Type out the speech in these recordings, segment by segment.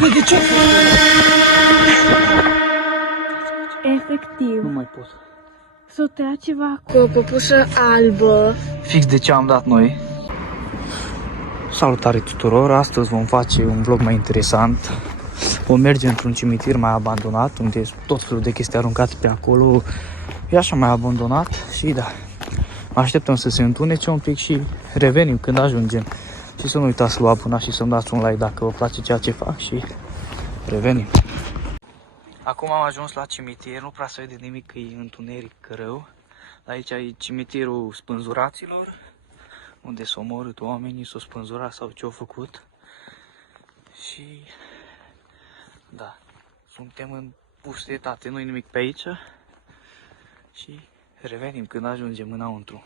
repede, ce-a fost? Efectiv. Nu mai pot. S-o tăia ceva cu o păpușă albă. Fix de ce am dat noi. Salutare tuturor, astăzi vom face un vlog mai interesant. Vom merge într-un cimitir mai abandonat, unde sunt tot felul de chestii aruncate pe acolo. E așa mai abandonat și da, așteptăm să se întunece un pic și revenim când ajungem. Și să nu uitați să vă abonați și să-mi dați un like dacă vă place ceea ce fac și revenim. Acum am ajuns la cimitir, nu prea se vede nimic că e întuneric rău. Aici e cimitirul spânzuraților, unde s-au omorât oamenii, s-au spânzurat sau ce-au făcut. Și da, suntem în pustietate, nu-i nimic pe aici. Și revenim când ajungem înăuntru,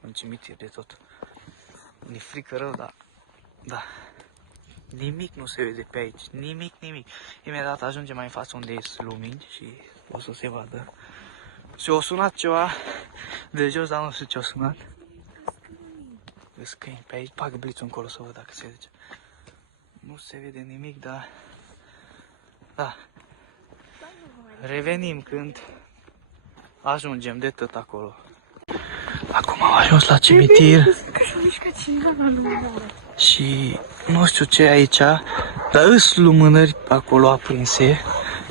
în cimitir de tot. Mi-e frică rău, dar da, nimic nu se vede pe aici, nimic. Imediat ajungem mai în față unde ies lumini și o să se vadă. Și-a sunat ceva de jos, dar nu știu ce-a sunat. Vezi câini pe aici, bagă blițul încolo să văd dacă se vede. Nu se vede nimic, dar da, revenim când ajungem de tot acolo. Acum am ajuns la cimitir și nu știu ce e aici, dar îs lumânări acolo aprinse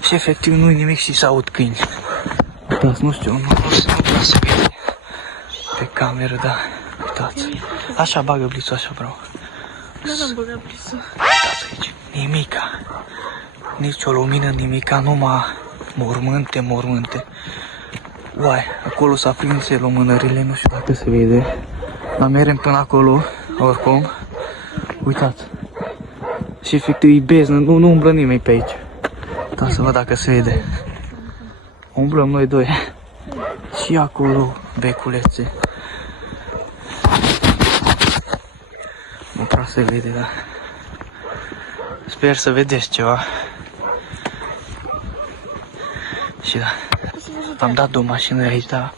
și efectiv nu-i nimic și se aud câini. Uitați, nu știu, nu prea se vede pe cameră, dar uitați. Așa bagă blițul, așa vreau. Da, n-am băgat blițul. Uitați aici, nimica. Nici o lumină, nimica, numai mormânte. Uai, acolo s-a prinse lumânările, nu știu dacă se vede. Dar merem până acolo, oricum. Uitați. Și efectiv e beznă, nu umblă nimeni pe aici. Da, să văd dacă se vede. Umblăm noi doi. Și acolo beculețe. Nu prea se vede, dar sper să vedeți ceva. Și da, am dat două mașini aici, dar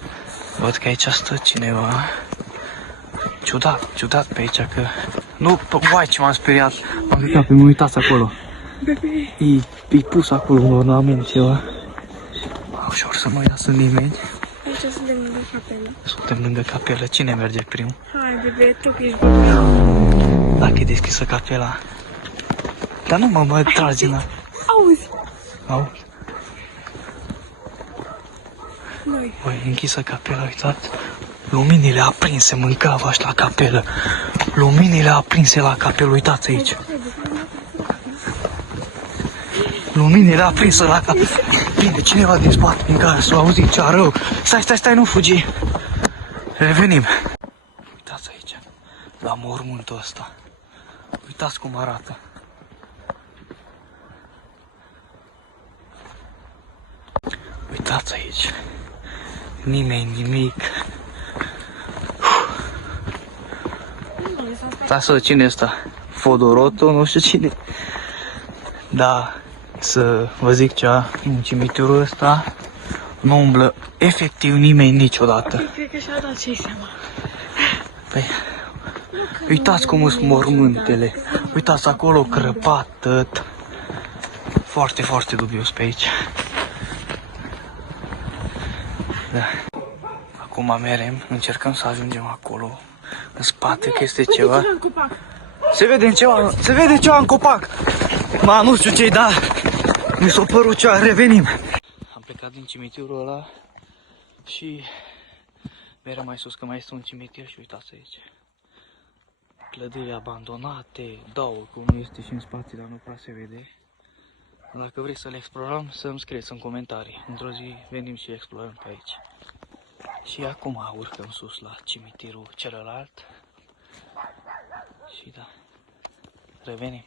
văd că aici stă cineva. Ciudat pe aici, că... Nu, uai ce m-am speriat. M-am gândit pe mine, uitați acolo. E pus acolo un ornament ceva. Ușor să nu iasă nimeni. Aici suntem lângă capelă. Suntem lângă capelă. Cine merge primul? Hai, bebe, tu că ești bebe. Dacă e deschisă capela. Dar nu mă tragi în... Auzi? Au? Noi. Băi, închisă capela, uitați. Luminile aprinse, mâncava și la capelă. Luminile aprinse la capelă, uitați aici. Luminile aprinse la capelă. Vine cineva din spate, din care s-a auzit cea rău. Stai, nu fugi. Revenim. Uitați aici, la mormântul ăsta. Uitați cum arată. Uitați aici. Nimeni, nimic. Stai să văd cine e ăsta. Fodoroto, nu știu cine. Da, să vă zic ceva, în cimitirul ăsta nu umblă efectiv nimeni niciodată. Cred că și-a dat ce-i seama. Păi, uitați cum sunt mormântele. Uitați acolo crăpat tot. Foarte dubios pe aici. Da. Acum merem, încercăm să ajungem acolo, în spate, că este ceva. Se vede ceva în copac. Ma, nu știu ce-i, da. Mi s-a părut ceva, revenim. Am plecat din cimitirul ăla și mereu mai sus, că mai este un cimitir și uitați aici. Clădiri abandonate, două, cum este și în spate, dar nu prea se vede. Dacă vreți să le explorăm, să-mi scrieți în comentarii. Într-o zi venim și explorăm pe aici. Și acum urcăm sus la cimitirul celălalt. Și da, revenim.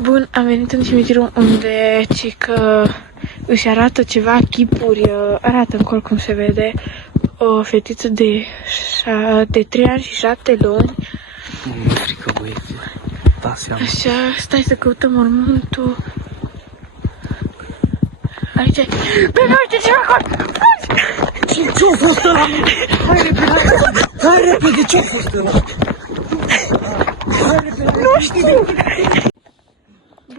Bun, am venit în cimitirul unde că își arată ceva chipuri, arată încolo cum se vede, o fetiță de 3 ani și 7 luni. Mă frică, băieți, da seama. Așa, stai să căutăm mormântul. Aici e. Bebe, uite ceva acolo! Ce-a fost ăla? Hai repede, ce-a fost ăla? Nu știu!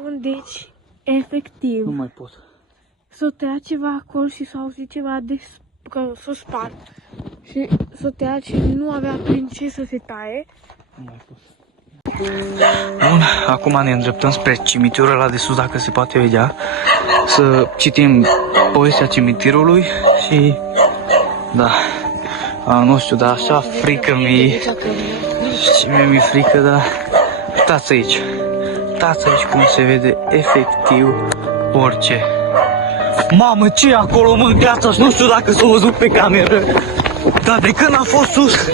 Bun, deci, efectiv, Nu mai pot. s-o tăia ceva acolo și s-a auzit ceva de că s-o spart. Și s-o tăia și nu avea prin ce să se taie. Nu mai pot. Bun, acum ne îndreptăm spre cimitirul ăla de sus, dacă se poate vedea. Să citim povestea cimitirului și... Da, nu știu, dar așa frică mi-e. Și mi-e frică, dar... Uitați aici. Uitați aici cum se vede efectiv orice. Mamă, ce e acolo, mă, în viața? Nu știu dacă s-a văzut pe cameră. Dar de când am fost sus...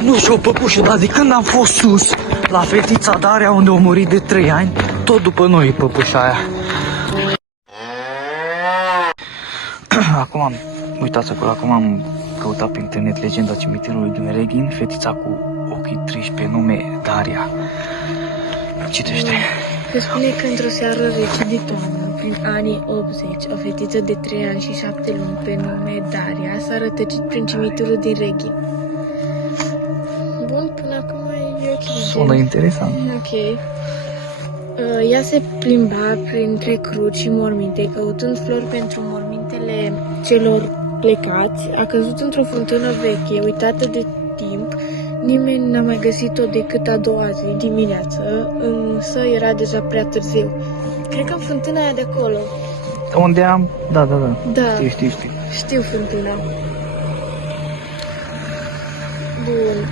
Nu știu, păpușă, dar de când am fost sus, la fetița Daria, unde a murit de 3 ani, tot după noi, păpușa aia. Uitați acolo, acum am căutat pe internet legenda cimitirului din Reghin, fetița cu ochii triși pe nume Daria. Citește. Se spune că într-o seară rece de toamnă, prin anii 80, o fetiță de 3 ani și 7 luni pe nume Daria s-a rătăcit prin cimitirul din Reghin. Bun, până acum e ok. Sună interesant. Ok. Ea se plimba printre cruci și morminte, căutând flori pentru mormintele celor plecați. A căzut într-o fântână veche, uitată de timp. Nimeni n-a mai găsit-o decât a doua zi, dimineață, însă era deja prea târziu. Cred că în fântâna aia de acolo. Unde am? Da. Da. Știu. Știu fântâna. Bun.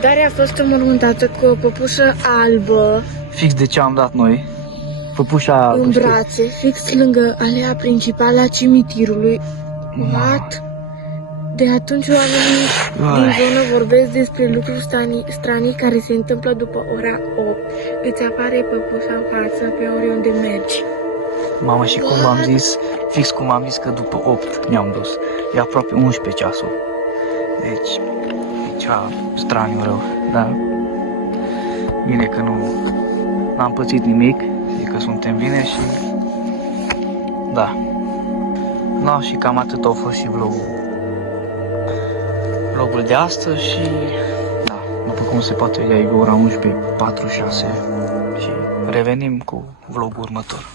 Daria a fost înmormântată cu o păpușă albă Fix de ce am dat noi. Păpușa... în brațe, fix lângă alea principală a cimitirului. What? De atunci oamenii din zonă vorbesc despre lucruri stranii care se întâmplă după ora 8. Îți apare păpușa în față pe oriunde mergi. Mamă, și cum am zis, fix cum am zis că după 8 ne-am dus. E aproape 11 ceasul. Deci, e ceva straniu rău, dar bine că n-am pățit nimic, e că suntem bine și da. No, și cam atât a fost și vlogul de astăzi și da, după cum se poate vedea e ora 11:46 și revenim cu vlogul următor.